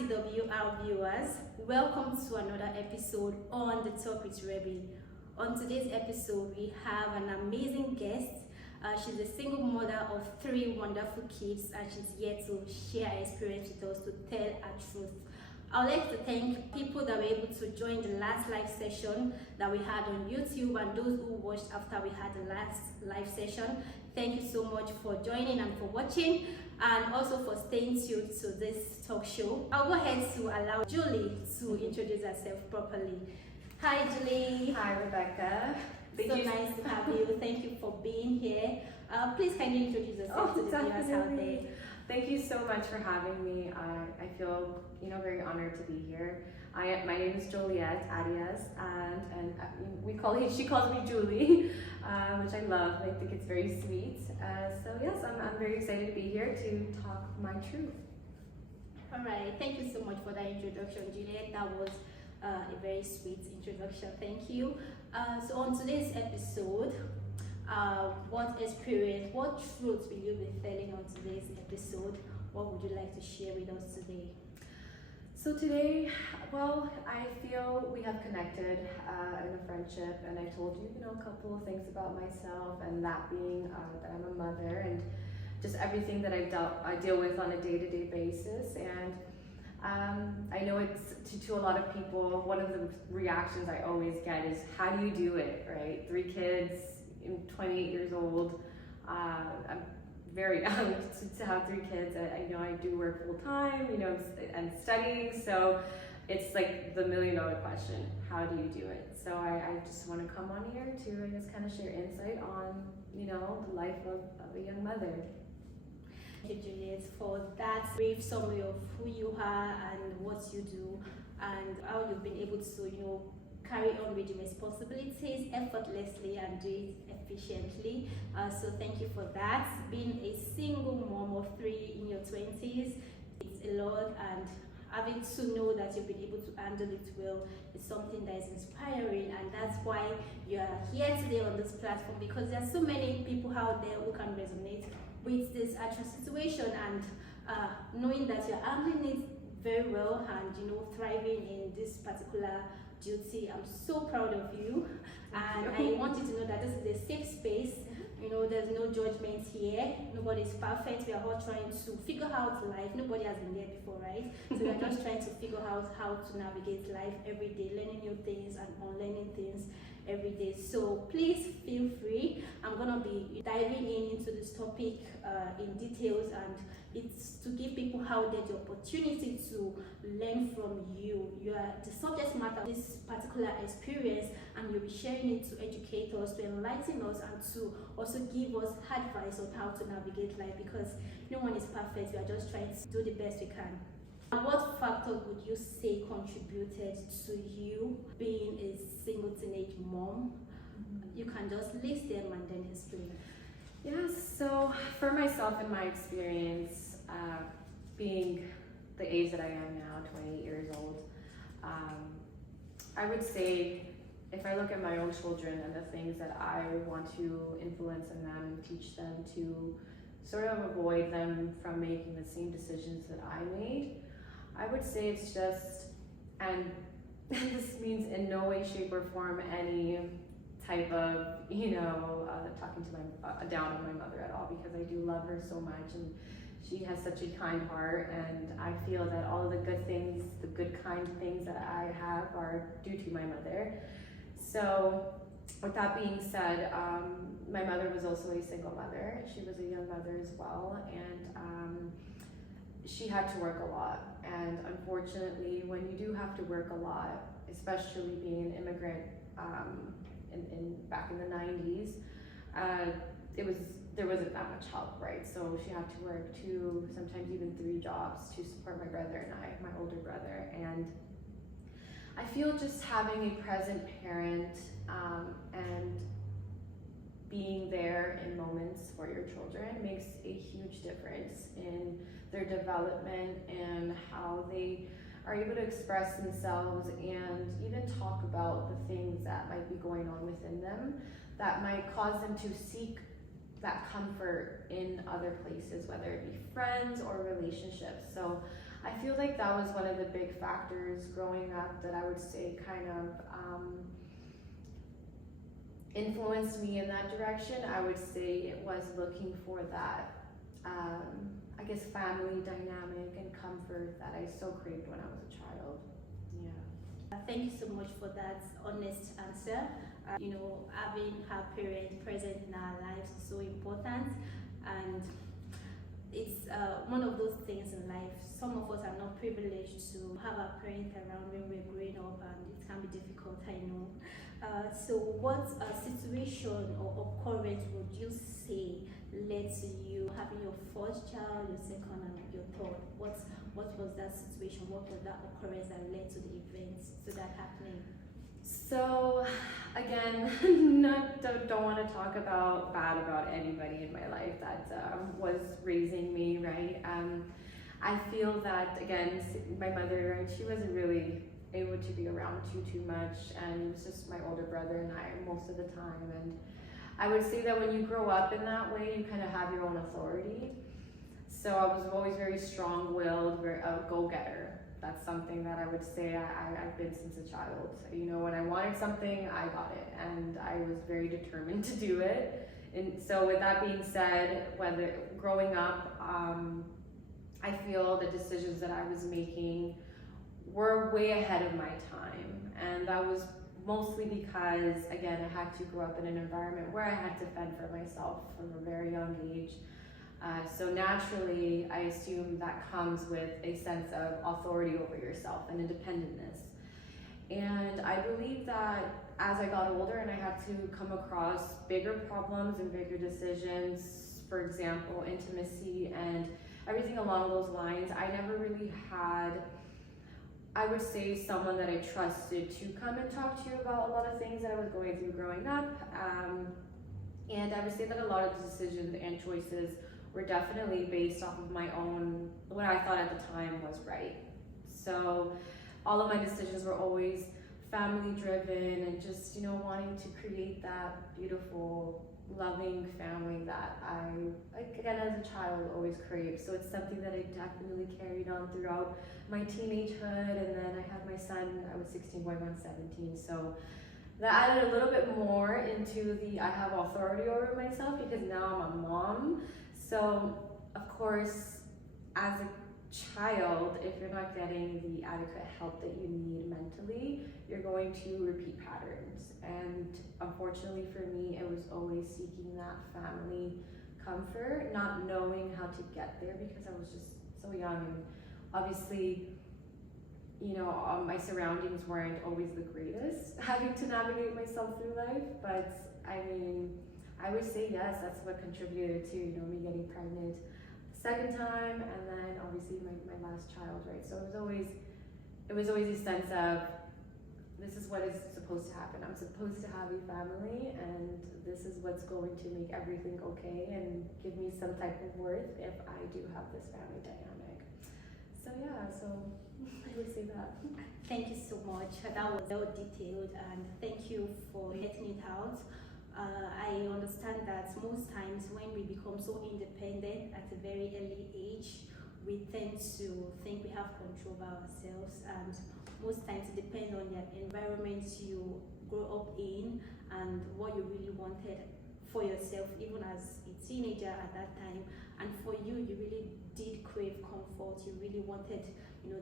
CWR viewers, welcome to another episode on The Talk with Rebby. On today's episode, we have an amazing guest. She's a single mother of 3 wonderful kids, and she's here to share her experience with us, to tell her truth. I would like to thank people that were able to join the last live session that we had on YouTube, and those who watched after we had the last live session. Thank you so much for joining and for watching, and also for staying tuned to this talk show. I'll go ahead to allow Julie to introduce herself properly. Hi Julie. Hi Rebecca. So nice to have you. Thank you for being here. Please kindly introduce yourself to the viewers out there. Thank you so much for having me. I feel very honored to be here. My name is Juliet Arias, and she calls me Julie, which I love. I think it's very sweet. So yes, I'm very excited to be here to talk my truth. All right, thank you so much for that introduction, Juliet. That was a very sweet introduction. Thank you. So on today's episode, what experience, what truth will you be telling on today's episode? What would you like to share with us today? So today, I feel we have connected in a friendship, and I told you, a couple of things about myself, and that being that I'm a mother, and just everything that I deal with on a day-to-day basis. And I know it's to a lot of people, one of the reactions I always get is, how do you do it, right? 3 kids, 28 years old. I'm very young to have 3 kids. I do work full time, and studying. So it's like the $1 million question: how do you do it? So I just want to come on here to, kind of share insight on, the life of a young mother. Thank you, Juliet, for that brief summary of who you are and what you do, and how you've been able to, carry on with your responsibilities effortlessly and do it efficiently. So thank you for that. Being a single mom of 3 in your 20s, it's a lot, and having to know that you've been able to handle it well is something that is inspiring, and that's why you are here today on this platform, because there are so many people out there who can resonate with this actual situation, and knowing that you're handling it very well and thriving in this particular duty. I'm so proud of you, and I want you to know that this is a safe space. There's no judgment here. Nobody's perfect. We are all trying to figure out life. Nobody has been there before, right? So we're just trying to figure out how to navigate life every day, learning new things and unlearning things every day. So please feel free. I'm gonna be diving into this topic in details, and it's to give people out there the opportunity to learn from you. You are the subject matter of this particular experience, and you'll be sharing it to educate us, to enlighten us, and to also give us advice on how to navigate life, because no one is perfect. We are just trying to do the best we can. What factor would you say contributed to you being a single teenage mom? You can just list them and then explain. Yes, so for myself and my experience, being the age that I am now, 28 years old, I would say, if I look at my own children and the things that I want to influence in them, teach them to sort of avoid them from making the same decisions that I made, I would say it's just, and this means in no way, shape, or form any type of, talking to down on my mother at all, because I do love her so much, and she has such a kind heart, and I feel that all of the good things, the good kind things that I have are due to my mother. So with that being said, my mother was also a single mother. She was a young mother as well, and she had to work a lot. And unfortunately, when you do have to work a lot, especially being an immigrant back in the 90s, there wasn't that much help, right? So she had to work 2, sometimes even 3 jobs to support my brother and I, my older brother. And I feel just having a present parent and being there in moments for your children makes a huge difference in their development and how they are able to express themselves and even talk about the things that might be going on within them that might cause them to seek that comfort in other places, whether it be friends or relationships. So I feel like that was one of the big factors growing up that I would say kind of influenced me in that direction. I would say it was looking for that, I guess, family dynamic and comfort that I so craved when I was a child. Yeah. Thank you so much for that honest answer. Having our parents present in our lives is so important, and it's one of those things in life. Some of us are not privileged to have our parents around when we're growing up, and it can be difficult, I know. So what situation or occurrence would you say led to you having your first child, your second, and your third? What was that situation? What was that occurrence that led to the events, to that happening? So again, don't want to talk bad about anybody in my life that was raising me, right? I feel that, again, my mother, right, she wasn't really able to be around too much, and it was just my older brother and I most of the time. And I would say that when you grow up in that way, you kind of have your own authority. So I was always very strong-willed, very a go-getter. That's something that I would say I've been since a child. When I wanted something, I got it, and I was very determined to do it. And so with that being said, whether growing up, I feel the decisions that I was making were way ahead of my time, and that was mostly because, again, I had to grow up in an environment where I had to fend for myself from a very young age. So naturally, I assume that comes with a sense of authority over yourself and independentness. And I believe that as I got older and I had to come across bigger problems and bigger decisions, for example, intimacy and everything along those lines, I never really had, I would say, someone that I trusted to come and talk to you about a lot of things that I was going through growing up. And I would say that a lot of the decisions and choices were definitely based off of my own, what I thought at the time was right. So all of my decisions were always family driven and just, wanting to create that beautiful, loving family that I, again, as a child, always craved. So it's something that I definitely carried on throughout my teenagehood. And then I had my son, I was 16 going on 17. So that added a little bit more into I have authority over myself, because now I'm a mom. So, of course, as a child, if you're not getting the adequate help that you need mentally, you're going to repeat patterns. And unfortunately for me, it was always seeking that family comfort, not knowing how to get there because I was just so young. And obviously, my surroundings weren't always the greatest, having to navigate myself through life. But I mean, I would say yes, that's what contributed to me getting pregnant second time, and then obviously my last child, right? So it was always a sense of, this is what is supposed to happen. I'm supposed to have a family, and this is what's going to make everything okay and give me some type of worth if I do have this family dynamic. So yeah, so I would say that. Thank you so much. That was well detailed, and thank you for letting it out. I understand that most times when we become so independent at a very early age, we tend to think we have control over ourselves, and most times it depends on the environment you grow up in and what you really wanted for yourself, even as a teenager at that time. And for you, you really did crave comfort. You really wanted,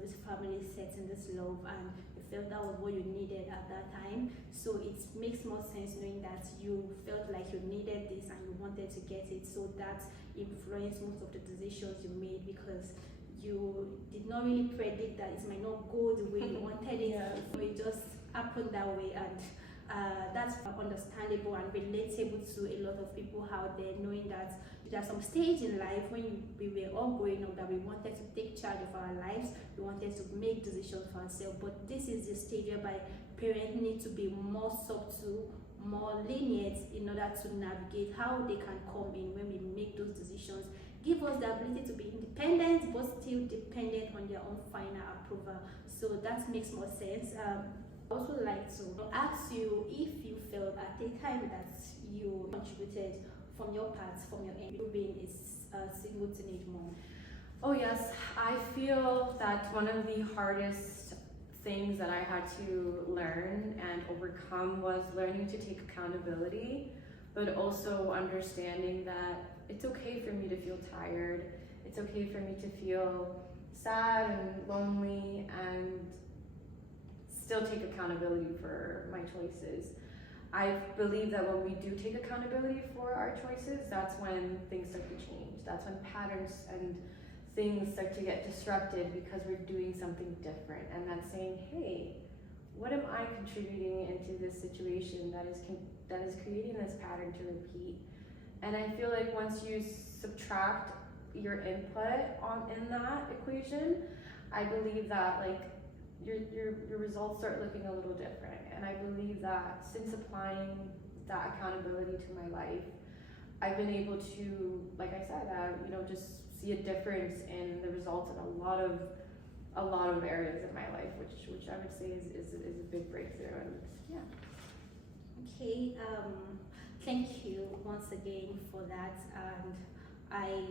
this family setting, this love, and you felt that was what you needed at that time. So it makes more sense knowing that you felt like you needed this and you wanted to get it. So that influenced most of the decisions you made, because you did not really predict that it might not go the way you wanted it. So it just happened that way, and that's understandable and relatable to a lot of people out there, knowing that there are some stage in life when we were all growing up that we wanted to take charge of our lives, we wanted to make decisions for ourselves. But this is the stage whereby parents need to be more subtle, more lenient in order to navigate how they can come in when we make those decisions. Give us the ability to be independent but still dependent on their own final approval. So that makes more sense. I also like to ask you if you felt at the time that you contributed from your part, from your end, you being a single teenage mom. Oh, yes. I feel that one of the hardest things that I had to learn and overcome was learning to take accountability, but also understanding that it's okay for me to feel tired. It's okay for me to feel sad and lonely and still take accountability for my choices. I believe that when we do take accountability for our choices, that's when things start to change. That's when patterns and things start to get disrupted because we're doing something different. And that's saying, hey, what am I contributing into this situation that is creating this pattern to repeat? And I feel like once you subtract your input in that equation, I believe that like your results start looking a little different. And I believe that since applying that accountability to my life, I've been able to, like I said, just see a difference in the results in a lot of areas in my life, which I would say is a big breakthrough. And yeah. Okay, thank you once again for that, and I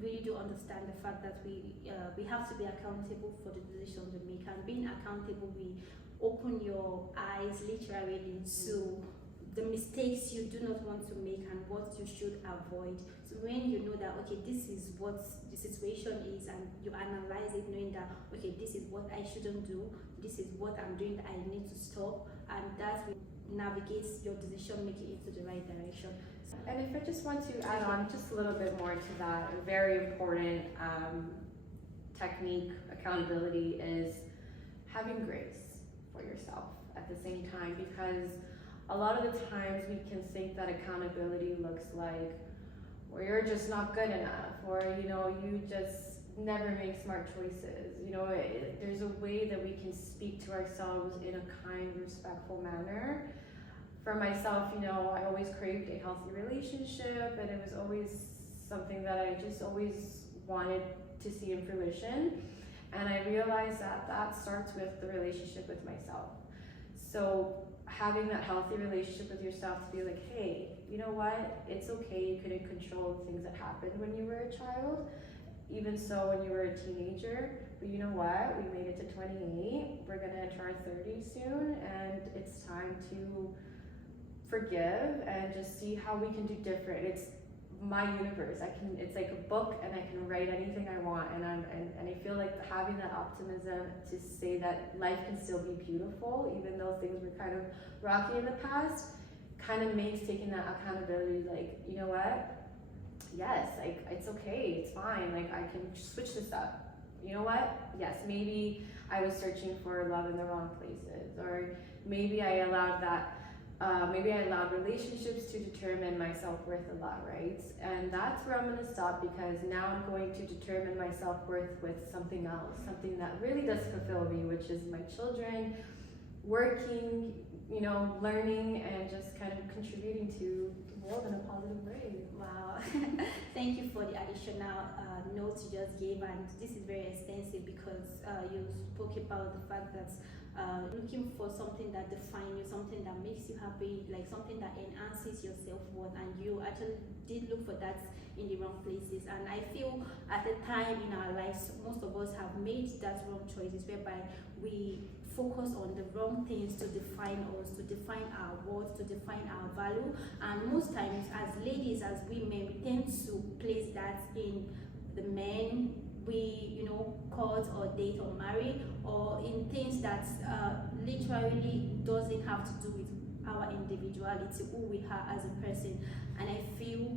really do understand the fact that we have to be accountable for the decisions we make, and being accountable, we open your eyes literally to the mistakes you do not want to make and what you should avoid. So when you know that okay, this is what the situation is, and you analyze it knowing that okay, this is what I shouldn't do, this is what I'm doing that I need to stop, and that will navigate your decision making into the right direction. And if I just want to add on just a little bit more to that, a very important technique, accountability, is having grace for yourself at the same time, because a lot of the times we can think that accountability looks like, well, you're just not good enough, or you just never make smart choices. There's a way that we can speak to ourselves in a kind, respectful manner. For myself, I always craved a healthy relationship, and it was always something that I just always wanted to see in fruition. And I realized that starts with the relationship with myself. So having that healthy relationship with yourself to be like, hey, you know what? It's okay, you couldn't control the things that happened when you were a child, even so when you were a teenager. But you know what? We made it to 28, we're gonna enter our 30s soon, and it's time to forgive and just see how we can do different. It's my universe. It's like a book, and I can write anything I want, and I feel like having that optimism to say that life can still be beautiful even though things were kind of rocky in the past, kind of makes taking that accountability like, you know what, yes, like it's okay, it's fine, like I can switch this up. You know what, yes, maybe I was searching for love in the wrong places, or maybe I allowed relationships to determine my self-worth a lot, right? And that's where I'm going to stop, because now I'm going to determine my self-worth with something else, something that really does fulfill me, which is my children, working, learning, and just kind of contributing to the world in a positive way. Wow. Thank you for the additional notes you just gave, and this is very extensive because you spoke about the fact that looking for something that defines you, something that makes you happy, like something that enhances your self-worth, and you actually did look for that in the wrong places. And I feel at the time in our lives, most of us have made that wrong choices, whereby we focus on the wrong things to define us, to define our worth, to define our value. And most times as ladies, as women, we tend to place that in the men we court or date or marry, or in things that literally doesn't have to do with our individuality, who we are as a person. And I feel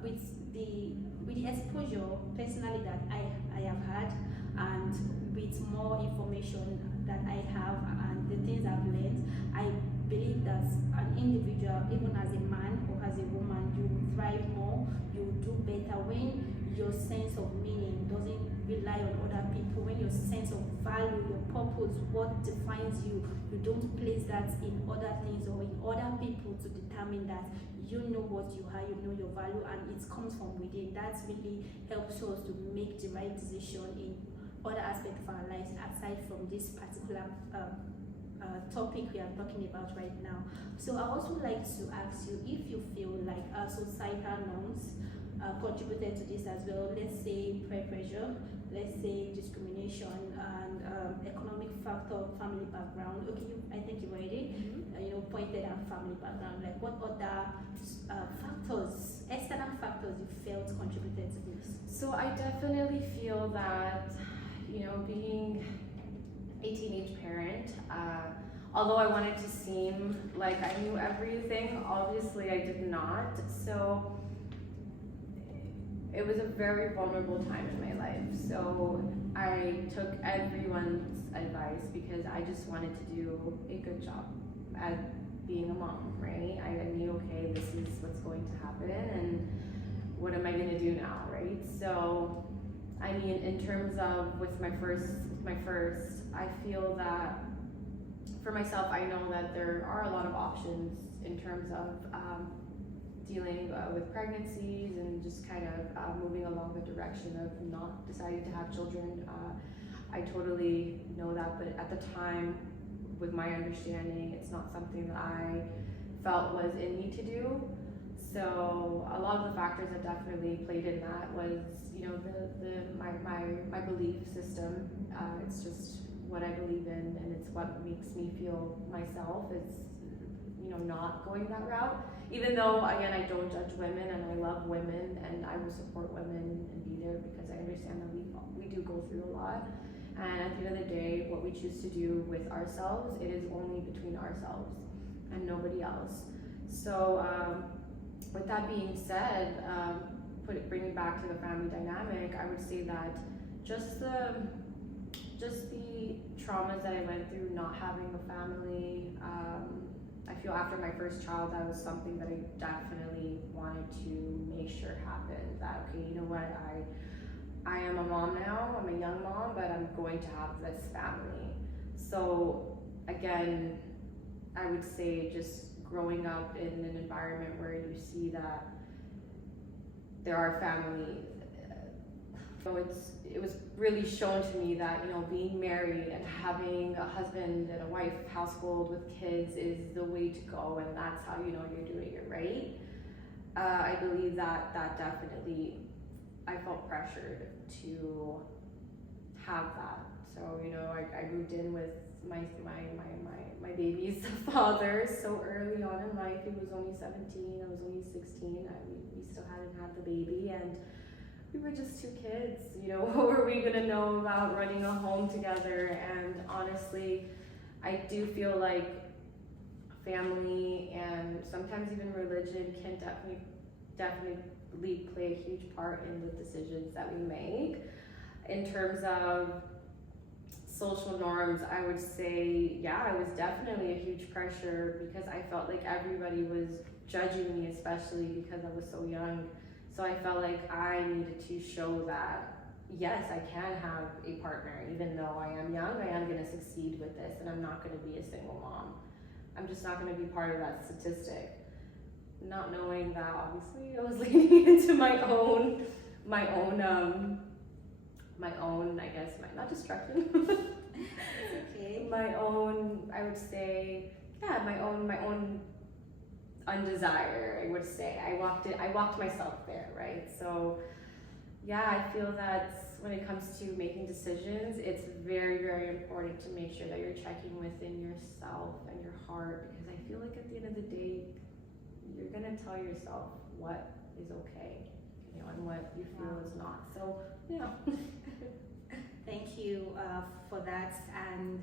with the exposure personally that I have had, and with more information that I have and the things I've learned, I believe that an individual, even as a man or as a woman, you thrive more, you do better when your sense of meaning doesn't rely on other people, when your sense of value, your purpose, what defines you, you don't place that in other things or in other people to determine that. You know what you are, you know your value, and it comes from within. That really helps us to make the right decision in other aspects of our lives aside from this particular topic we are talking about right now. So I also like to ask you if you feel like societal norms contributed to this as well. Let's say peer pressure, let's say discrimination, and economic factor, family background. Okay, I think you already pointed out family background. Like what other factors, external factors you felt contributed to this? So I definitely feel that, being a teenage parent, although I wanted to seem like I knew everything, obviously I did not. So it was a very vulnerable time in my life. So I took everyone's advice because I just wanted to do a good job at being a mom, right? I knew, okay, this is what's going to happen and what am I gonna do now, right? So, I mean, in terms of with my first, I feel that for myself, I know that there are a lot of options in terms of dealing with pregnancies and just kind of moving along the direction of not deciding to have children. I totally know that, but at the time, with my understanding, it's not something that I felt was in me to do. So a lot of the factors that definitely played in that was, my belief system. It's just what I believe in, and it's what makes me feel myself. It's not going that route. Even though, again, I don't judge women and I love women and I will support women and be there because I understand that we do go through a lot. And at the end of the day, what we choose to do with ourselves, it is only between ourselves and nobody else. So with that being said, bringing back to the family dynamic, I would say that just the traumas that I went through, not having a family, I feel after my first child, that was something that I definitely wanted to make sure happened. That, okay, you know what, I am a mom now, I'm a young mom, but I'm going to have this family. So again, I would say just growing up in an environment where you see that there are families, so it was really shown to me that being married and having a husband and a wife household with kids is the way to go, and that's how you're doing it right. I believe that definitely I felt pressured to have that. So I moved in with my baby's father so early on in life. He was only 17, I was only 16. We still hadn't had the baby, and we were just two kids. What were we gonna know about running a home together? And honestly, I do feel like family and sometimes even religion can definitely play a huge part in the decisions that we make. In terms of social norms, I would say, yeah, it was definitely a huge pressure because I felt like everybody was judging me, especially because I was so young. So I felt like I needed to show that, yes, I can have a partner. Even though I am young, I am going to succeed with this, and I'm not going to be a single mom. I'm just not going to be part of that statistic. Not knowing that, obviously, I was leading into my own, I guess, not destruction. Okay. My own, I would say, yeah, my own undesire, I would say. I walked myself there, right? So yeah, I feel that when it comes to making decisions, it's very, very important to make sure that you're checking within yourself and your heart, because I feel like at the end of the day, you're gonna tell yourself what is okay, and what you feel is not. So yeah. Thank you for that, and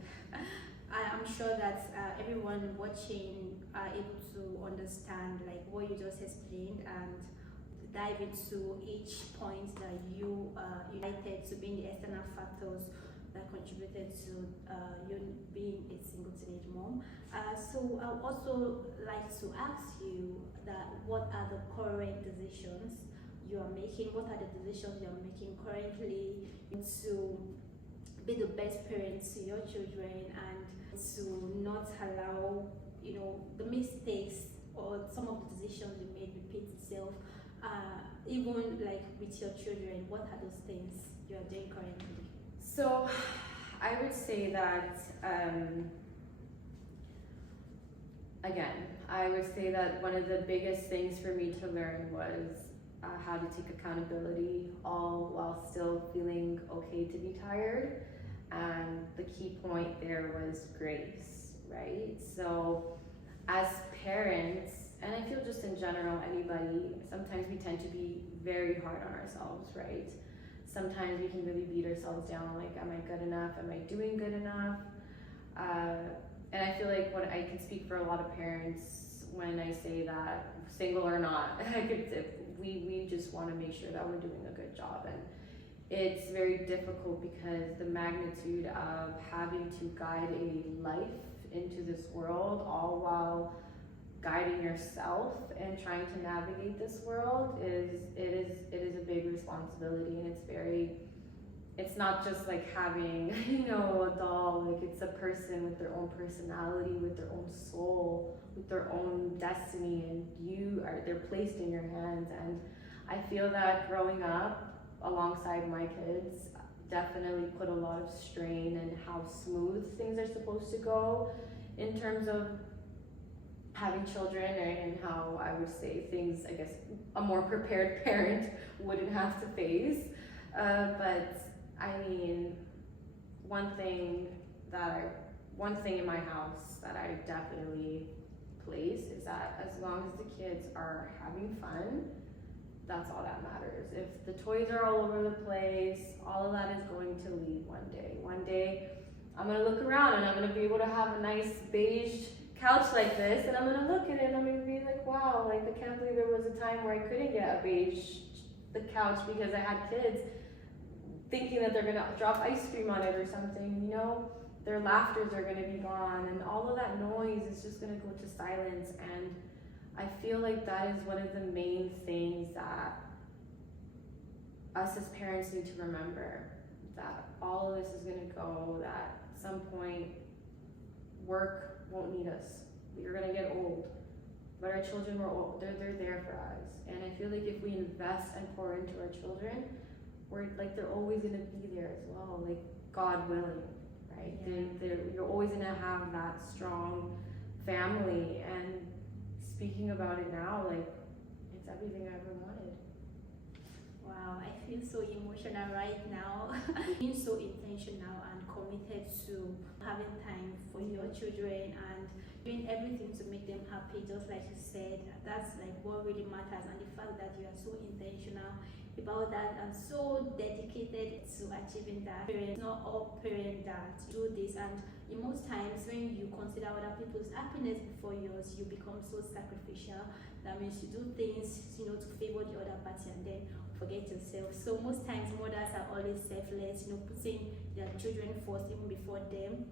I'm sure that everyone watching are able to understand like what you just explained and dive into each point that you united to being the external factors that contributed to you being a single teenage mom. So I would also like to ask you that what are the current decisions you are making? What are the decisions you are making currently to be the best parent to your children and to not allow the mistakes or some of the decisions you made repeat itself, even like with your children? What are those things you are doing currently? So I would say that again, I would say that one of the biggest things for me to learn was how to take accountability, all while still feeling okay to be tired. And the key point there was grace, right? So, as parents, and I feel just in general, anybody, sometimes we tend to be very hard on ourselves, right? Sometimes we can really beat ourselves down, like, am I good enough? Am I doing good enough? And I feel like what I can speak for a lot of parents when I say that, single or not, we just want to make sure that we're doing a good job. And it's very difficult because the magnitude of having to guide a life into this world, all while guiding yourself and trying to navigate this world, is a big responsibility. And it's not just like having, a doll. Like, it's a person with their own personality, with their own soul, with their own destiny, and they're placed in your hands. And I feel that growing up alongside my kids definitely put a lot of strain in how smooth things are supposed to go in terms of having children, and how I would say things, I guess, a more prepared parent wouldn't have to face. But I mean, one thing in my house that I definitely place is that as long as the kids are having fun, that's all that matters. If the toys are all over the place, all of that is going to leave one day. One day, I'm gonna look around and I'm gonna be able to have a nice beige couch like this, and I'm gonna look at it and I'm gonna be like, wow, like, I can't believe there was a time where I couldn't get the couch because I had kids, thinking that they're gonna drop ice cream on it or something, their laughters are gonna be gone, and all of that noise is just gonna go to silence. And I feel like that is one of the main things that us as parents need to remember, that all of this is gonna go, that at some point work won't need us. We're gonna get old, but our children were old. They're there for us. And I feel like if we invest and pour into our children, they're always gonna be there as well, like, God willing, right? Yeah. You're always gonna have that strong family. And speaking about it now, like, it's everything I ever wanted. Wow, I feel so emotional right now. Being so intentional and committed to having time for your children and doing everything to make them happy, just like you said. That's like what really matters, and the fact that you are so intentional about that and so dedicated to achieving that. Parents, not all parents that do this, and in most times when you consider other people's happiness before yours, you become so sacrificial. That means you do things, to favor the other party and then forget yourself. So most times mothers are always selfless, putting their children first even before them.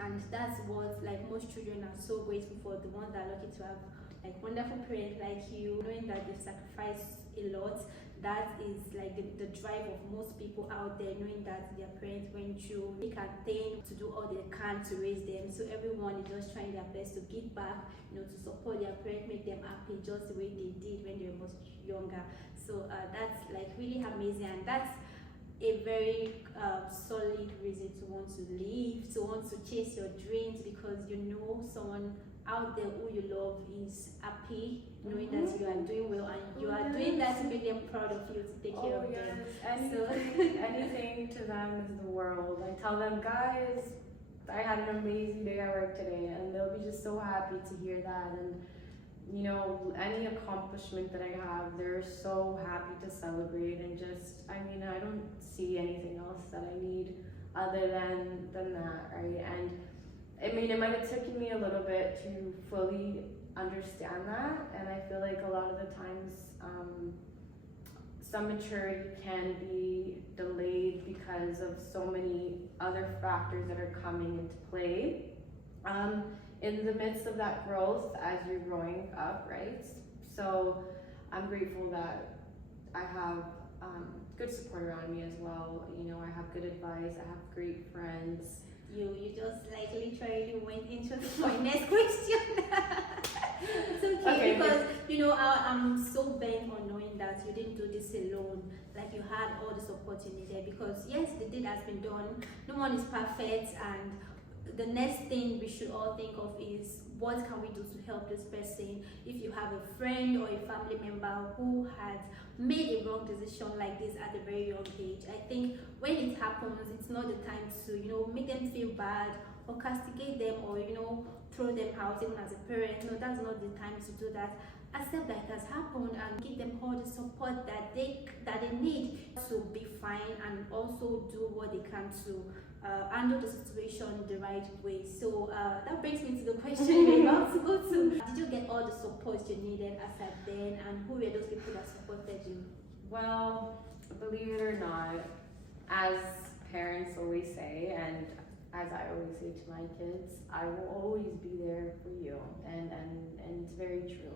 And that's what, like, most children are so grateful for, the ones that are lucky to have like wonderful parents like you, knowing that they've sacrificed a lot. That is like the drive of most people out there, knowing that their parents went through thick and thin to do all they can to raise them. So everyone is just trying their best to give back, to support their parents, make them happy just the way they did when they were much younger. So that's like really amazing, and that's a very solid reason to want to live, to want to chase your dreams, because someone out there who you love is happy, knowing that you are doing well, and you are doing that to make them proud of you, to take care of them. Anything to them is the world. I tell them, guys, I had an amazing day at work today, and they'll be just so happy to hear that. And any accomplishment that I have, they're so happy to celebrate. And I don't see anything else that I need other than that, right? And it might have taken me a little bit to fully understand that, and I feel like a lot of the times some maturity can be delayed because of so many other factors that are coming into play in the midst of that growth as you're growing up, right? So I'm grateful that I have good support around me as well. I have good advice, I have great friends. You just like literally went into my next question. It's okay, because I'm so bent on knowing that you didn't do this alone. Like, you had all the support you needed, because yes, the deed has been done. No one is perfect, and the next thing we should all think of is what can we do to help this person. If you have a friend or a family member who has made a wrong decision like this at a very young age, I think when it happens, it's not the time to, you know, make them feel bad or castigate them or, you know, throw them out even as a parent. No, that's not the time to do that. Accept that it has happened and give them all the support that they need to be fine, and also do what they can to handle the situation the right way. So that brings me to the question we're about to go to. Did you get all the support you needed as at then, and who were those people that supported you? Well, believe it or not, as parents always say, and as I always say to my kids, I will always be there for you, and it's very true.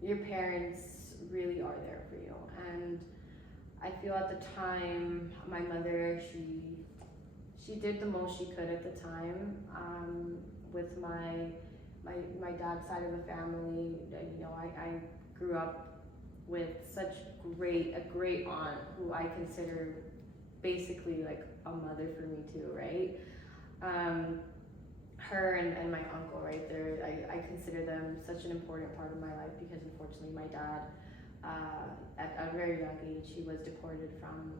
Your parents really are there for you, and I feel at the time my mother, she did the most she could at the time, with my dad's side of the family. You know, I grew up with such a great aunt who I consider basically like a mother for me too, right? Her and my uncle right there, I consider them such an important part of my life, because unfortunately my dad, at a very young age, he was deported from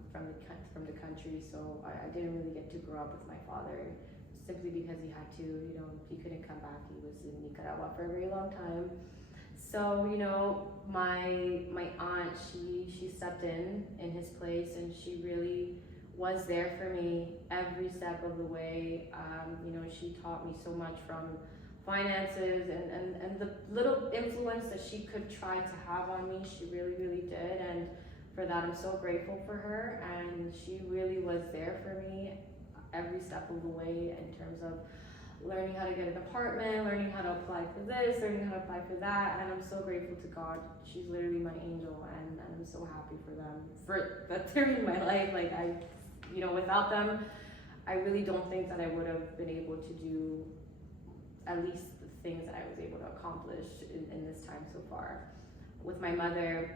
the country, so I didn't really get to grow up with my father, simply because he had to, you know, he couldn't come back. He was in Nicaragua for a very long time. So, you know, my aunt, she stepped in his place, and she really was there for me every step of the way. You know, she taught me so much from finances and the little influence that she could try to have on me. She really, really did, and for that I'm so grateful for her. And she really was there for me every step of the way, in terms of learning how to get an apartment, learning how to apply for this, learning how to apply for that. And I'm so grateful to God. She's literally my angel, and I'm so happy for them, for that they're in my life. Like, you know, without them, I really don't think that I would have been able to do at least the things that I was able to accomplish in this time so far. With my mother,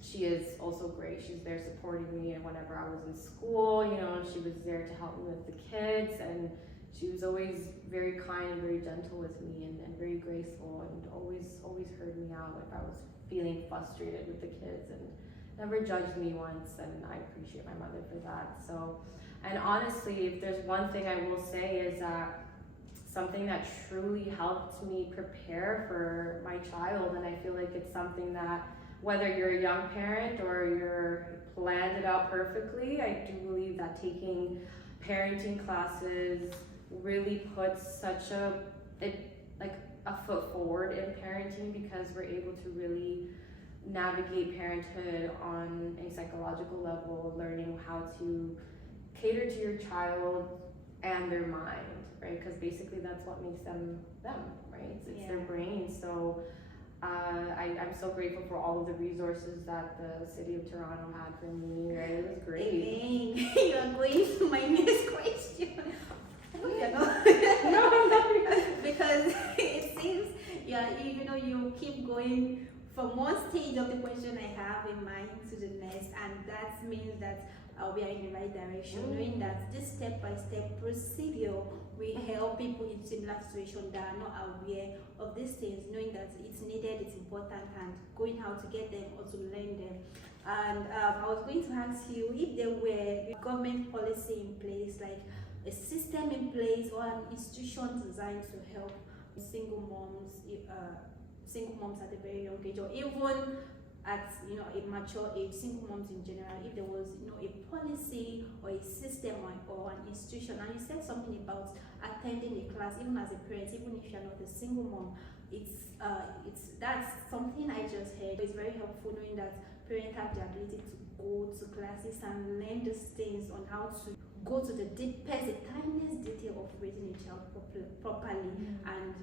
she is also great. She's there supporting me, and whenever I was in school, you know, she was there to help me with the kids, and she was always very kind and very gentle with me, and very graceful, and always heard me out if I was feeling frustrated with the kids, and never judged me once. And I appreciate my mother for that. So, and honestly, if there's one thing I will say, is that something that truly helped me prepare for my child, and I feel like it's something that, whether you're a young parent or you're planned it out perfectly, I do believe that taking parenting classes really puts such a foot forward in parenting, because we're able to really navigate parenthood on a psychological level, learning how to cater to your child and their mind, right? Because basically that's what makes them, right? It's their brain. So I'm so grateful for all of the resources that the city of Toronto had for me, right? It was great. You are going to my next question. No, because it seems, you know, you keep going from one stage of the question I have in mind to the next, and that means that we are in the right direction, knowing that this step-by-step procedure will help people in similar situations that are not aware of these things, knowing that it's needed, it's important, and going how to get them or to learn them. And I was going to ask you if there were a government policy in place, like a system in place or an institution designed to help single moms at a very young age, or even at, you know, a mature age, single moms in general, if there was, you know, a policy or a system or an institution. And you said something about attending a class, even as a parent, even if you're not a single mom. That's something I just heard. It's very helpful knowing that parents have the ability to go to classes and learn these things on how to go to the deepest, the tiniest detail of raising a child properly. And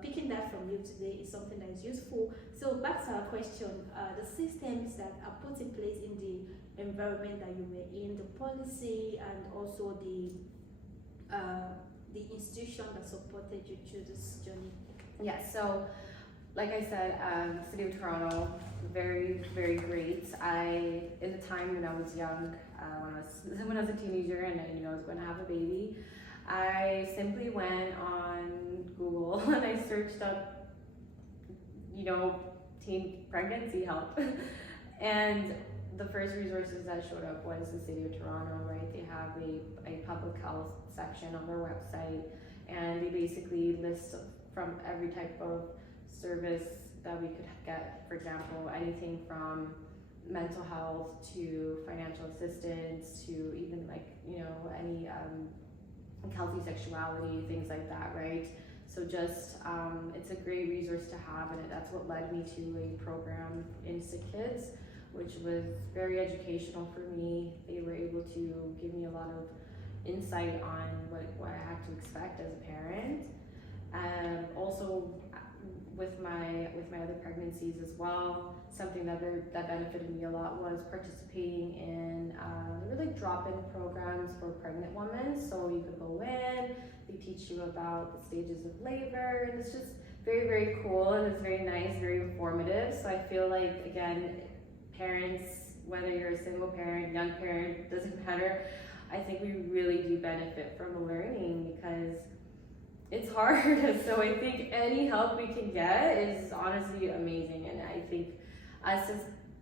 picking that from you today is something that is useful. So back to our question, the systems that are put in place in the environment that you were in, the policy, and also the institution that supported you through this journey. Yeah, so like I said, City of Toronto, very, very great. In the time when I was young, when I was a teenager, and I was going to have a baby, I simply went on Google and I searched up, teen pregnancy help. And the first resources that showed up was the city of Toronto, right? They have a public health section on their website, and they basically list from every type of service that we could get. For example, anything from mental health to financial assistance to even any healthy sexuality, things like that, right? So just it's a great resource to have, and that's what led me to a program in Sick Kids, which was very educational for me. They were able to give me a lot of insight on what I had to expect as a parent. Also with my other pregnancies as well, something that benefited me a lot was participating in really drop-in programs for pregnant women. So you could go in, they teach you about the stages of labor, and it's just very, very cool, and it's very nice, very informative. So I feel like, again, parents, whether you're a single parent, young parent, doesn't matter, I think we really do benefit from learning because it's hard. So I think any help we can get is honestly amazing, and I think us as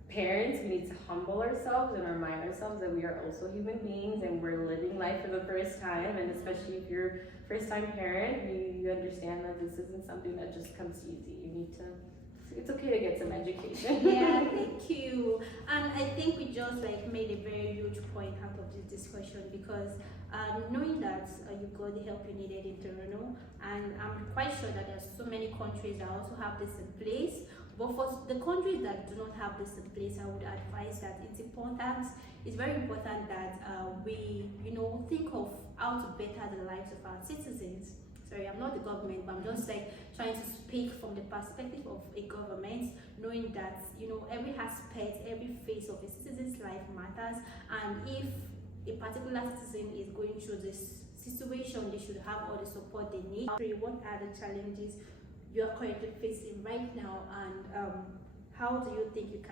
parents, we need to humble ourselves and remind ourselves that we are also human beings and we're living life for the first time. And especially if you're a first-time parent, you understand that this isn't something that just comes easy. You need to, it's okay to get some education. Yeah, thank you. And I think we just made a very huge point out of this discussion, because knowing that you got the help you needed in Toronto, and I'm quite sure that there's so many countries that also have this in place. But for the countries that do not have this in place, I would advise that it's very important that we, think of how to better the lives of our citizens. Sorry, I'm not the government, but I'm just trying to speak from the perspective of a government, knowing that, every aspect, every phase of a citizen's life matters. And if a particular citizen is going through this situation, they should have all the support they need. What are the challenges you are currently facing right now, and how do you think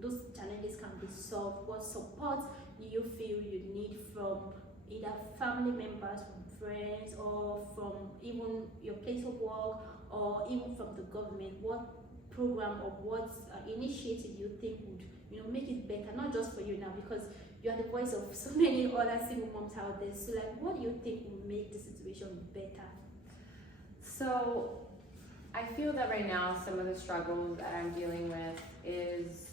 those challenges can be solved? What support do you feel you need from either family members, from friends, or from even your place of work, or even from the government? What program or what initiative you think would make it better, not just for you now, because you are the voice of so many other single moms out there. So what do you think will make the situation better? So I feel that right now some of the struggles that I'm dealing with is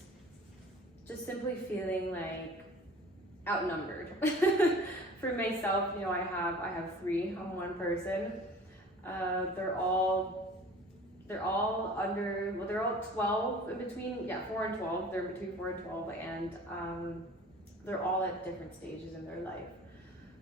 just simply feeling outnumbered. For myself, I have three. I'm one person. They're all under. Well, they're all 12 in between. 4 and 12. They're between 4 and 12, and they're all at different stages in their life.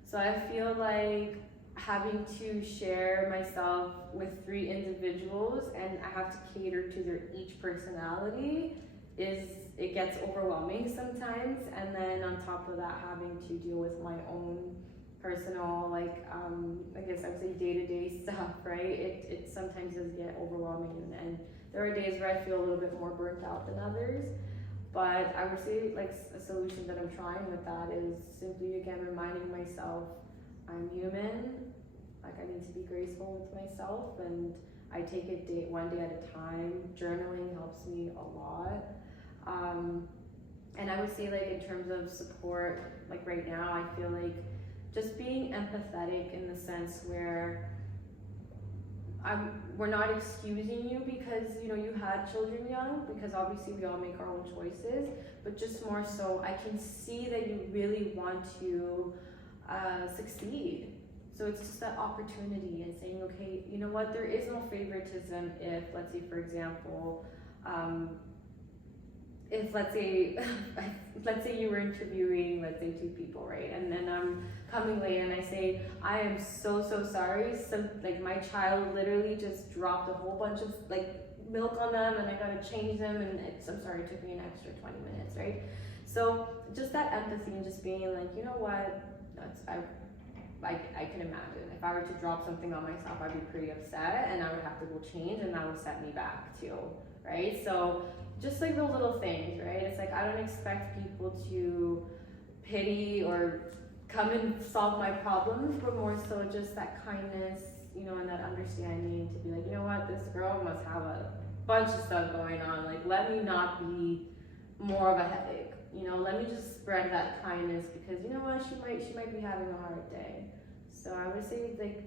So I feel like having to share myself with three individuals, and I have to cater to their each personality, it gets overwhelming sometimes. And then on top of that, having to deal with my own personal, I guess I would say day-to-day stuff, right? It sometimes does get overwhelming, and there are days where I feel a little bit more burnt out than others. But I would say a solution that I'm trying with that is simply, again, reminding myself I'm human. I need to be graceful with myself, and I take it one day at a time. Journaling helps me a lot. And I would say in terms of support, right now, I feel just being empathetic in the sense where we're not excusing you because you had children young, because obviously we all make our own choices, but just more so I can see that you really want to succeed. So it's just that opportunity and saying, okay, you know what, there is no favoritism if, let's say, for example, let's say you were interviewing, let's say, 2 people, right? And then I'm coming late and I say, I am so sorry. So my child literally just dropped a whole bunch of milk on them, and I gotta change them, and I'm sorry, it took me an extra 20 minutes, right? So just that empathy and just being you know what, I can imagine if I were to drop something on myself, I'd be pretty upset, and I would have to go change, and that would set me back too, right? So just those little things, right? It's I don't expect people to pity or come and solve my problems, but more so just that kindness, and that understanding to be like, you know what, this girl must have a bunch of stuff going on. Like, let me not be more of a headache. Let me just spread that kindness because you know what, she might be having a hard day. So I would say like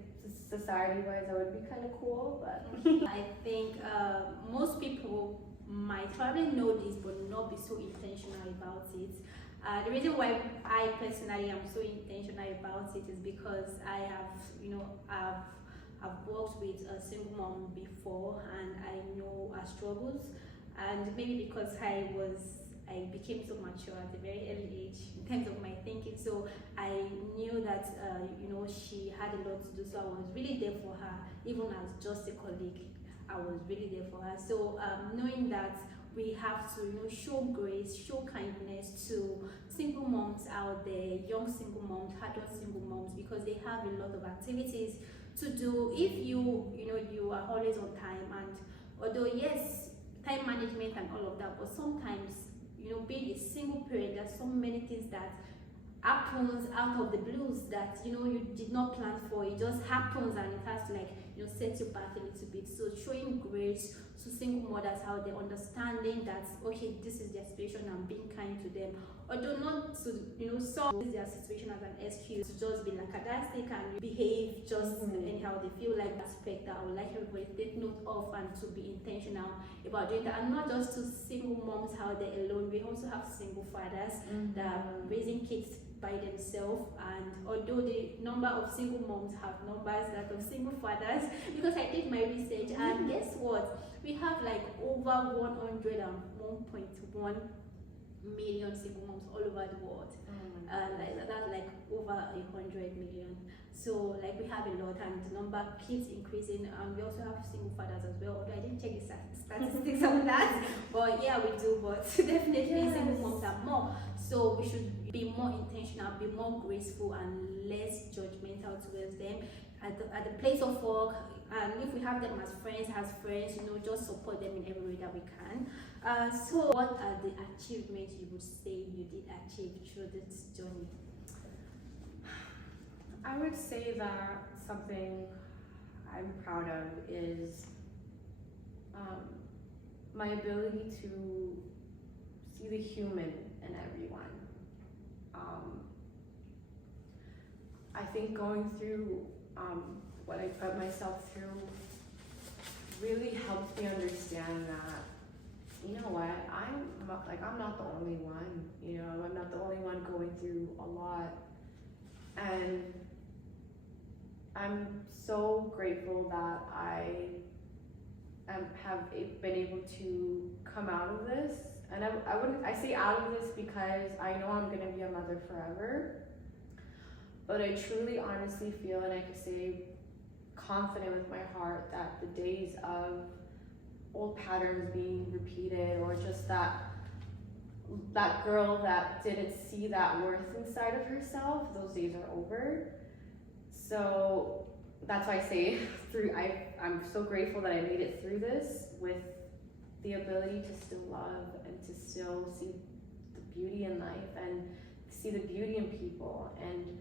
society-wise, that would be kind of cool, but I think most people might probably know this but not be so intentional about it. The reason why I personally am so intentional about it is because I have, I've worked with a single mom before and I know her struggles, and maybe because I became so mature at a very early age in terms of my thinking. So I knew that, she had a lot to do. So I was really there for her, even as just a colleague. I was really there for her. So knowing that we have to, show grace, show kindness to single moms out there, young single moms, adult single moms, because they have a lot of activities to do. If you are always on time, and although yes, time management and all of that, but sometimes being a single parent, there's so many things that happens out of the blues that you did not plan for. It just happens and it has to set you back a little bit. So showing grace to single mothers out there, understanding that okay, this is their situation and being kind to them, although not to solve their situation as an excuse to just be lackadaisical and behave just anyhow they feel. Like aspect that I would like everybody to take note of and to be intentional about doing that. And not just to single moms out there alone, we also have single fathers that are raising kids by themselves, and although the number of single moms have numbers that of single fathers, because I did my research and guess what, we have like over 101.1 million single moms all over the world. That's like over 100 million. So like we have a lot, and the number keeps increasing, and we also have single fathers as well, although I didn't check the statistics on that, but yeah, we do. But definitely single moms are more, so we should be more intentional, be more graceful and less judgmental towards them at the place of work. And if we have them as friends, just support them in every way that we can. So what are the achievements you would say you did achieve through this journey? I would say that something I'm proud of is my ability to see the human in everyone. I think going through what I put myself through really helped me understand that, you know what, I'm not the only one. I'm not the only one going through a lot, and I'm so grateful that I have been able to come out of this. And I say out of this because I know I'm gonna be a mother forever, but I truly honestly feel, and I can say confident with my heart, that the days of old patterns being repeated, or just that girl that didn't see that worth inside of herself, those days are over. So that's why I say I'm so grateful that I made it through this with the ability to still love and to still see the beauty in life and see the beauty in people, and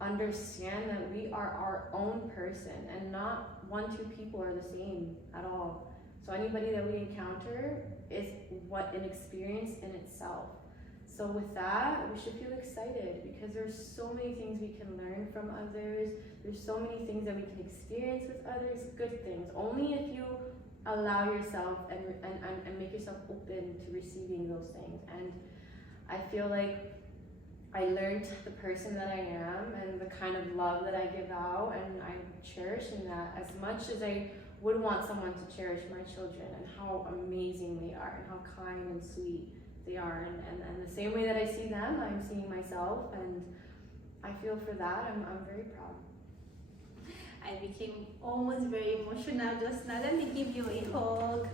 understand that we are our own person, and not 1-2 people are the same at all. So anybody that we encounter is an experience in itself. So with that, we should feel excited, because there's so many things we can learn from others. There's so many things that we can experience with others, good things. Only if you allow yourself and make yourself open to receiving those things. And I feel like I learned the person that I am and the kind of love that I give out, and I'm cherishing that as much as I would want someone to cherish my children, and how amazing they are and how kind and sweet they are. And the same way that I see them, I'm seeing myself, and I feel for that, I'm very proud. I became almost very emotional just now. Let me give you a hug,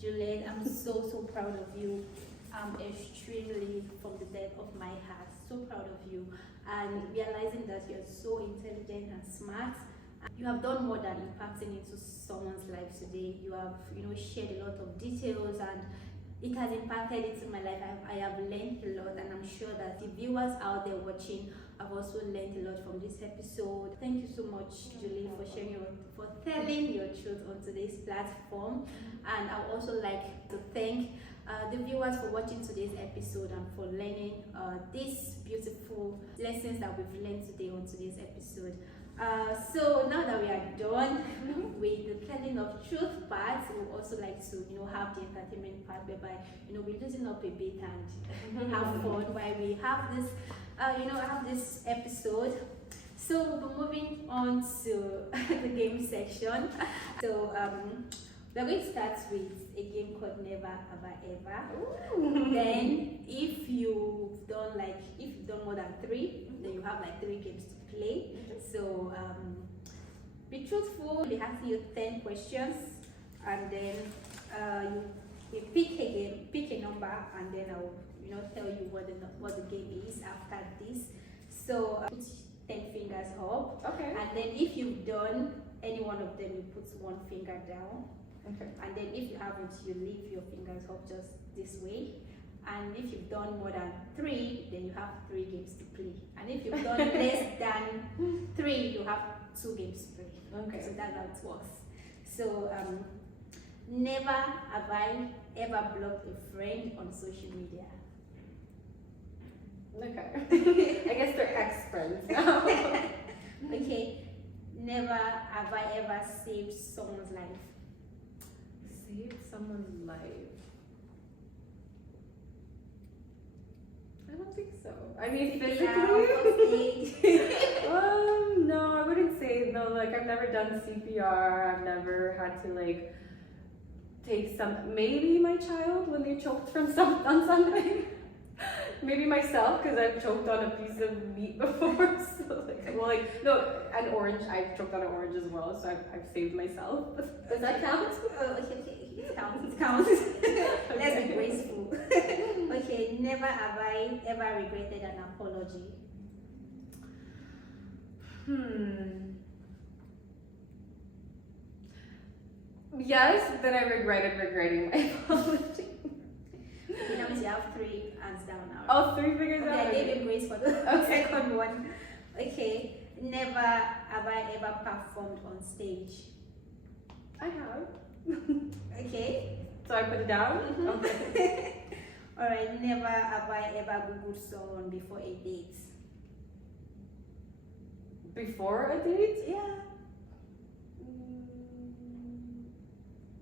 Juliet. I'm so proud of you. I'm extremely, from the depth of my heart, so proud of you, and realizing that you're so intelligent and smart. You have done more than impacting into someone's life today. You have, shared a lot of details, and it has impacted into my life. I have learned a lot, and I'm sure that the viewers out there watching have also learned a lot from this episode. Thank you so much, Julie, for sharing for telling your truth on today's platform. And I would also like to thank the viewers for watching today's episode and for learning these beautiful lessons that we've learned today on today's episode. So now that we are done with the telling of truth part, we would also like to have the entertainment part whereby we loosen up a bit and have fun while we have this have this episode. So we'll be moving on to the game section. So we're going to start with a game called Never Have I Ever. Then if you've done more than 3, then you have like 3 games to play. So be truthful. They ask you 10 questions, and then you pick a number, and then I'll tell you what the game is after this. So put 10 fingers up. Okay. And then if you've done any one of them, you put 1 finger down. Okay. And then if you haven't, you leave your fingers up just this way. And if you've done more than 3, then you have 3 games to play. And if you've done less than 3, you have 2 games to play. Okay. So that's how it works. So never have I ever blocked a friend on social media. Okay. I guess they're ex-friends now. Okay. Never have I ever saved someone's life. Save someone's life. I don't think so. I mean, physically. No, I wouldn't say no. Like, I've never done CPR. I've never had to like take some. Maybe my child when they choked on something. Maybe myself, because I've choked on a piece of meat before. So an orange. I've choked on an orange as well. So I've saved myself. Does that count? Oh, okay. It counts. Let's be graceful. Okay, never have I ever regretted an apology. Yes, then I regretted regretting my apology. That means you have 3 hands down now. Oh, 3 fingers Okay, down. I gave you grace for the second one. Okay, never have I ever performed on stage. I have. Okay. So I put it down? Okay. Alright, never have I ever Googled someone before a date. Before a date? Yeah.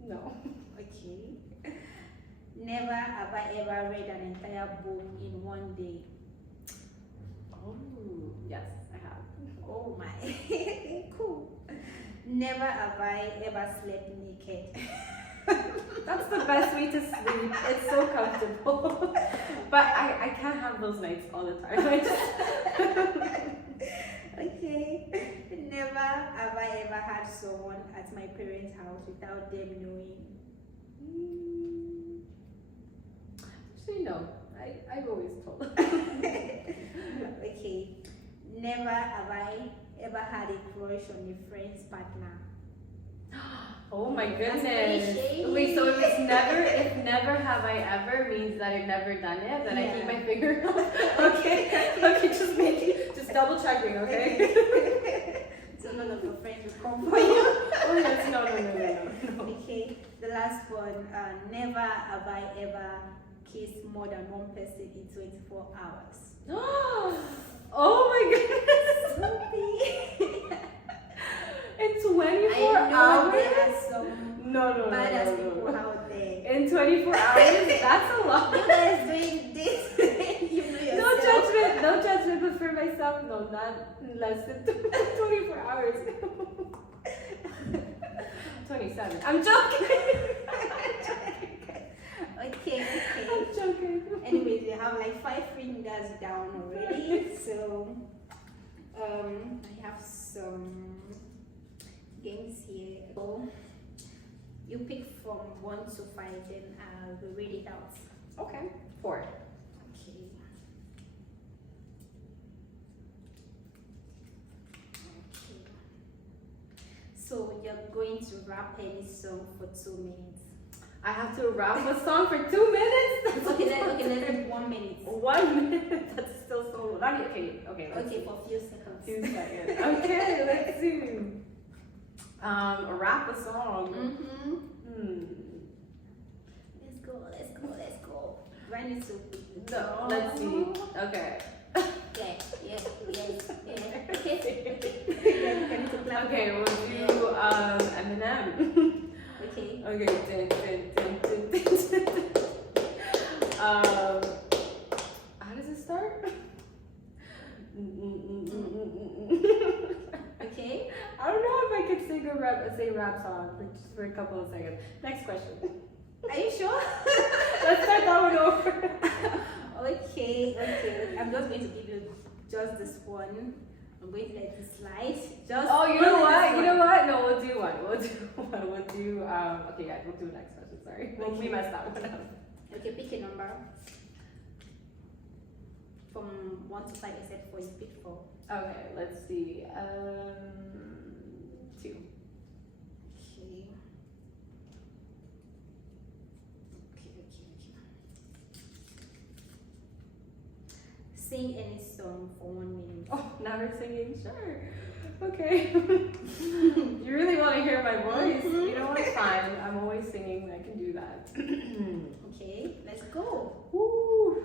No. Okay. Never have I ever read an entire book in one day. Oh, yes, I have. Oh my. Cool. Never have I ever slept naked. That's the best way to sleep. It's so comfortable. But I can't have those nights all the time. Okay. Never have I ever had someone at my parents' house without them knowing. Actually, no. I've always told. Okay. Never have I ever had a crush on a friend's partner. Oh my That's goodness. pretty shady. Wait, so if never have I ever means that I've never done it, then I keep my finger up. Okay, just double checking, okay? So none of your friends will come for you. Oh yes, no. Okay, the last one. Never have I ever kissed more than one person in 24 hours. Oh my goodness. In 24 hours? There are some No. badass people out there. In 24 hours? That's a lot. You guys doing this? You know yourself. No judgment, but for myself, no, not less than 24 hours. 27. I'm joking. Okay. I'm joking. Anyways, you have like 5 fingers down already. So, I have some games here. So, you pick from 1 to 5, then we'll read it out. Okay. 4. Okay. So you're going to rap any song for 2 minutes. I have to rap a song for 2 minutes? Let's do 1 minute. 1 minute? That's still so long. Okay, let's Okay, for a few seconds. few seconds. Okay, let's see. Rap a song. Let's go. Run it so quick. No, let's see. Okay. Yeah. Okay. Okay, we'll do Eminem. Okay. Okay. How does it start? Okay. I don't know if I could sing a rap song just for a couple of seconds. Next question. Are you sure? Let's start that one over. Okay. I'm just going to give you just this one. I'm going to let it slide. Just You know what? No, we'll do one. Okay, yeah, we'll do next question. Sorry. We messed that one up. Okay, pick a number. From 1 to 5, except for you pick 4. Okay, let's see. 2. Okay. Sing any song for 1 minute. Oh, now we're singing. Sure. Okay. You really want to hear my voice? You know what? It's fine. I'm always singing. I can do that. Okay, let's go. Woo.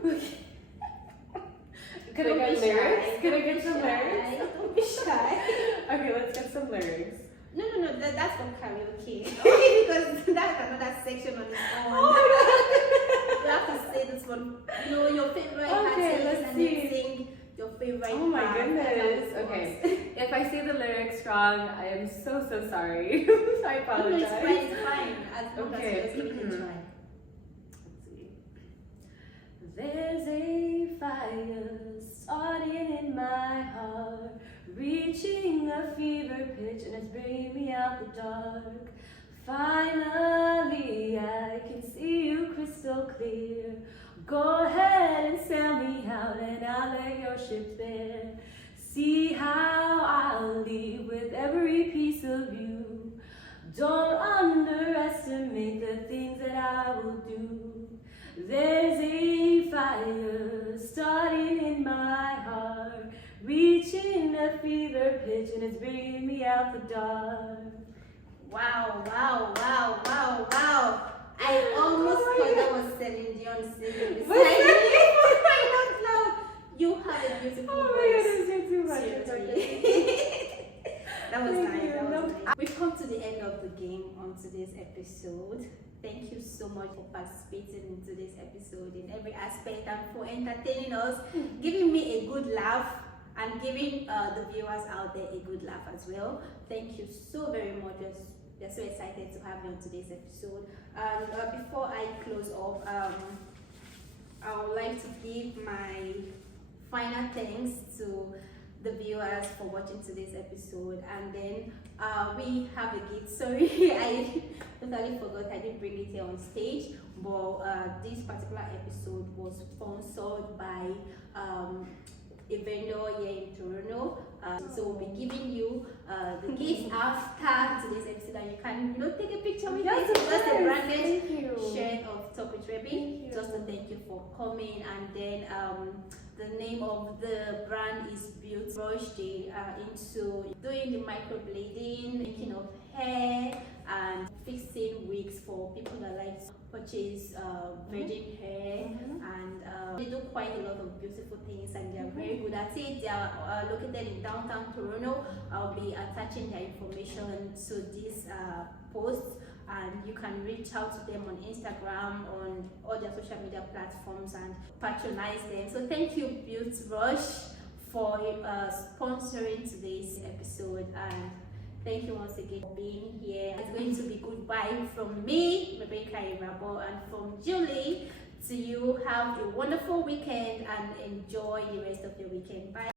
Could I get lyrics? Could I get some lyrics? Don't be shy. Okay, let's get some lyrics. No, that's for karaoke. Okay, because that's another section on its own. Oh my You have to say this one. You know, your favorite Okay, artist let's and see. then sing your favorite Oh my part. goodness. Okay. If I say the lyrics wrong, I am so sorry. I No, apologize. it's fine. As long as you just give it a try. Let's see. There's a fire starting in my heart, reaching a fever pitch, and it's bringing me out the dark. Finally, I can see you crystal clear. Go ahead and sail me out, and I'll let your ship there. See how I'll leave with every piece of you. Don't underestimate the things that I will do. There's a fire starting in my heart, reaching a fever pitch, and it's bringing me out the dark. Wow. I almost thought that was Celine Dion singing beside me. Crying out loud. You have a beautiful Oh my voice. goodness, you're too much. Seriously. That was Thank nice. you. We've come to the end of the game on today's episode. Thank you so much for participating in today's episode in every aspect and for entertaining us, giving me a good laugh and giving the viewers out there a good laugh as well. Thank you so very much. We're so excited to have you on today's episode. And before I close off, I would like to give my final thanks to the viewers for watching today's episode. And then we have a gift. Sorry, I totally forgot I didn't bring it here on stage, but this particular episode was sponsored by a vendor here in Toronto. So we'll be giving you the gift after today's episode, and you can take a picture with Yes, it. of Just a course. branded Thank you. shirt of Top with Rebbe. Thank you. Just to thank you for coming. And then the name of the brand is Beauty Brush. They are into doing the microblading, making of hair, and fixing wigs for people that like to purchase virgin hair. And they do quite a lot of beautiful things, and they are very good at it. They are located in downtown Toronto. I'll be attaching their information to this post, and you can reach out to them on Instagram, on all their social media platforms, and patronize them. So thank you, Beauty Rush, for sponsoring today's episode, and thank you once again for being here. It's going to be goodbye from me, Rebecca Irabo, and from Julie to you. Have a wonderful weekend and enjoy the rest of your weekend. Bye.